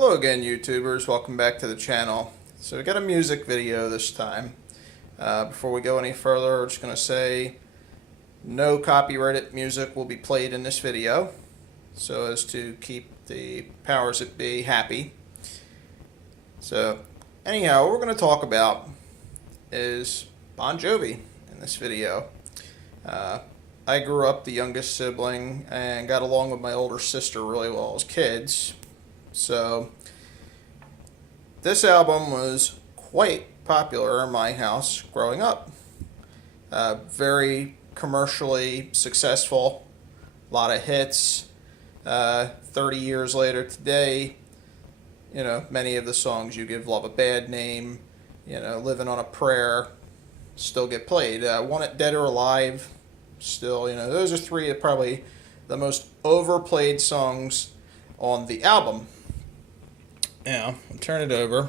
Hello again, YouTubers. Welcome back to the channel. So we got a music video this time. Before we go any further, we're just going to say no copyrighted music will be played in this video, so as to keep the powers that be happy. So anyhow, what we're going to talk about is Bon Jovi in this video. I grew up the youngest sibling and got along with my older sister really well as kids. So this album was quite popular in my house growing up. Very commercially successful, a lot of hits. 30 years later today, many of the songs, You Give Love a Bad Name, Living on a Prayer, still get played. Want It Dead or Alive, still, those are three of probably the most overplayed songs on the album. Now, I'll turn it over.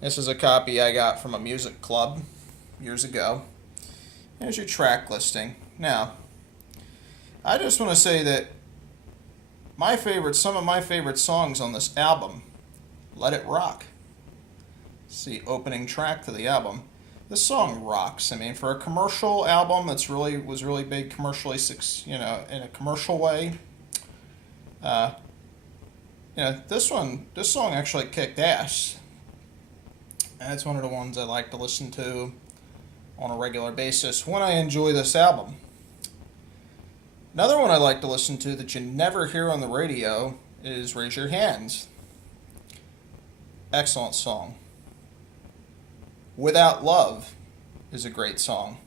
This is a copy I got from a music club years ago. Here's your track listing. Now, I just want to say that some of my favorite songs on this album, Let It Rock. It's the opening track to the album. This song rocks. I mean, for a commercial album that's was really big commercially, in a commercial way. This song actually kicked ass. And it's one of the ones I like to listen to on a regular basis when I enjoy this album. Another one I like to listen to that you never hear on the radio is Raise Your Hands. Excellent song. Without Love is a great song.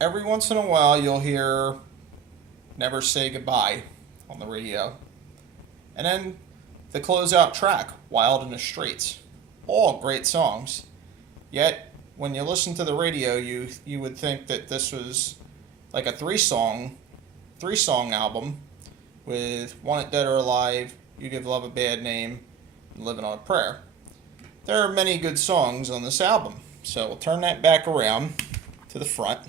Every once in a while you'll hear Never Say Goodbye on the radio. And then the closeout track, Wild in the Streets. All great songs. Yet, when you listen to the radio, you would think that this was like a three-song album with Want It Dead or Alive, You Give Love a Bad Name, and Living on a Prayer. There are many good songs on this album. So we'll turn that back around to the front.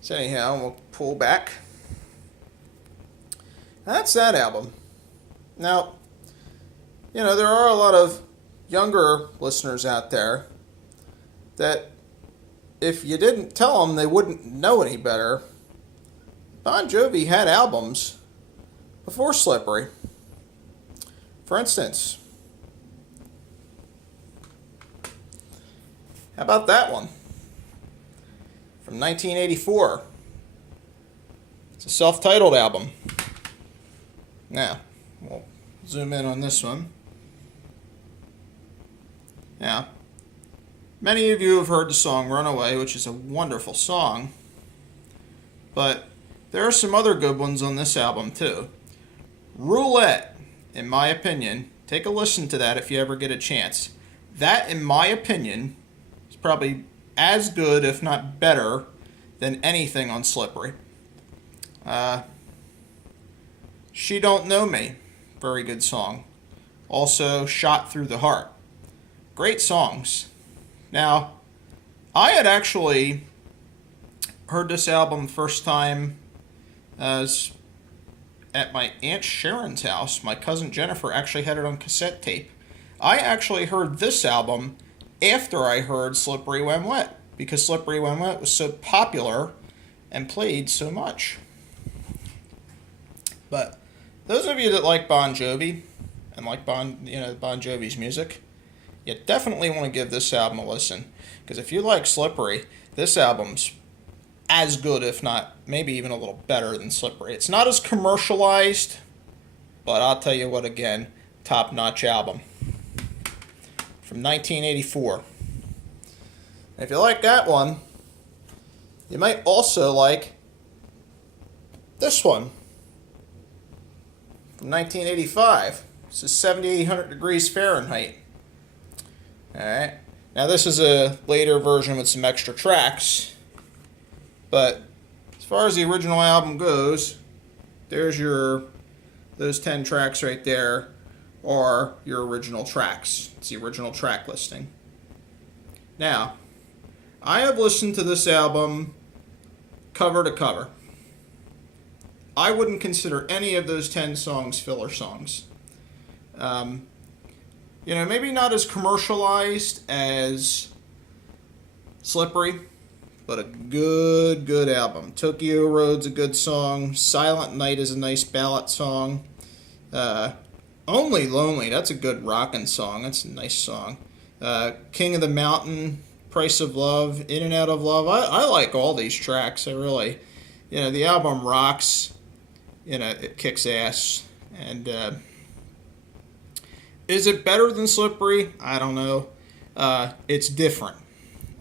So anyhow, we'll pull back. That's that album. Now, there are a lot of younger listeners out there that if you didn't tell them, they wouldn't know any better. Bon Jovi had albums before Slippery. For instance, how about that one? From 1984. It's a self-titled album. Now, we'll zoom in on this one. Now, many of you have heard the song Runaway, which is a wonderful song. But there are some other good ones on this album, too. Roulette, in my opinion, take a listen to that if you ever get a chance. That, in my opinion, is probably as good, if not better, than anything on Slippery. She Don't Know Me, very good song. Also, Shot Through the Heart. Great songs. Now, I had actually heard this album first time as at my Aunt Sharon's house. My cousin Jennifer actually had it on cassette tape. I actually heard this album after I heard Slippery When Wet, because Slippery When Wet was so popular and played so much. But those of you that like Bon Jovi and like Bon Jovi's music, you definitely want to give this album a listen. Because if you like Slippery, this album's as good, if not maybe even a little better than Slippery. It's not as commercialized, but I'll tell you what, again, top-notch album. From 1984. And if you like that one, you might also like this one. From 1985. This is 7,800 degrees Fahrenheit. Alright. Now this is a later version with some extra tracks. But as far as the original album goes, there's those 10 tracks right there are your original tracks. It's the original track listing. Now, I have listened to this album cover to cover. I wouldn't consider any of those 10 songs filler songs. Maybe not as commercialized as Slippery, but a good album. Tokyo Road's a good song. Silent Night is a nice ballad song. Only Lonely, that's a good rockin' song. That's a nice song. King of the Mountain, Price of Love, In and Out of Love. I like all these tracks. I really, the album rocks. It kicks ass. And is it better than Slippery? I don't know. It's different.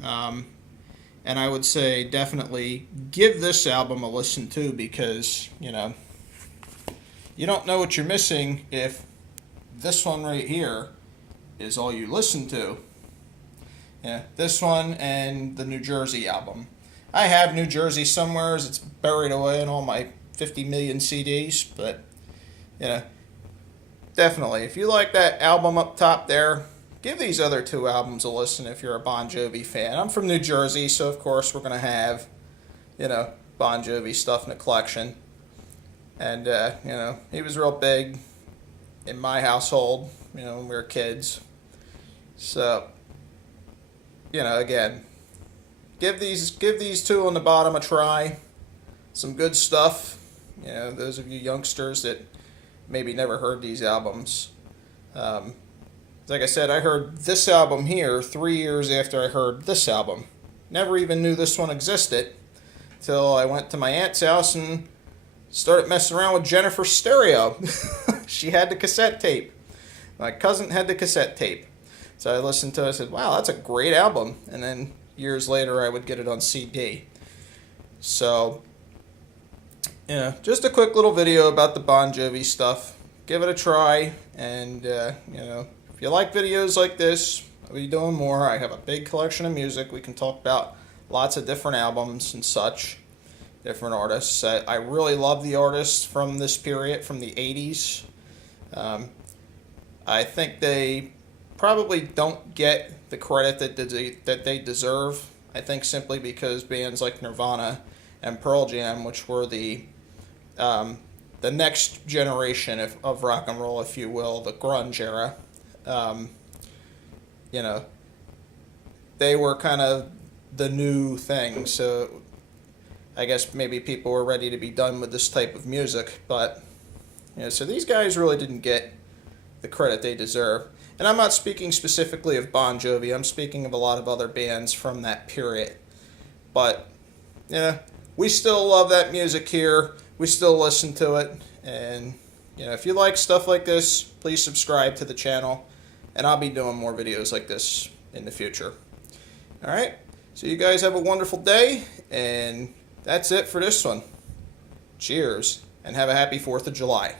And I would say definitely give this album a listen too, because, you don't know what you're missing if this one right here is all you listen to. Yeah, this one and the New Jersey album. I have New Jersey somewhere. It's buried away in all my 50 million CDs, but, definitely. If you like that album up top there, give these other two albums a listen if you're a Bon Jovi fan. I'm from New Jersey, so of course we're going to have, Bon Jovi stuff in the collection. And, he was real big in my household, when we were kids. So, again, give these two on the bottom a try. Some good stuff. Those of you youngsters that maybe never heard these albums. Like I said, I heard this album here 3 years after I heard this album. Never even knew this one existed till I went to my aunt's house and started messing around with Jennifer's stereo. She had the cassette tape. My cousin had the cassette tape. So I listened to it and said, wow, that's a great album. And then years later I would get it on CD. So, just a quick little video about the Bon Jovi stuff. Give it a try. And, if you like videos like this, I'll be doing more. I have a big collection of music. We can talk about lots of different albums and such, different artists. I really love the artists from this period, from the 80s. I think they probably don't get the credit that they deserve. I think simply because bands like Nirvana and Pearl Jam, which were the next generation of rock and roll, if you will, the grunge era, they were kind of the new thing. So I guess maybe people were ready to be done with this type of music. But, so these guys really didn't get the credit they deserve. And I'm not speaking specifically of Bon Jovi. I'm speaking of a lot of other bands from that period. But, we still love that music here. We still listen to it. And, if you like stuff like this, please subscribe to the channel. And I'll be doing more videos like this in the future. All right? So you guys have a wonderful day. And that's it for this one. Cheers. And have a happy 4th of July.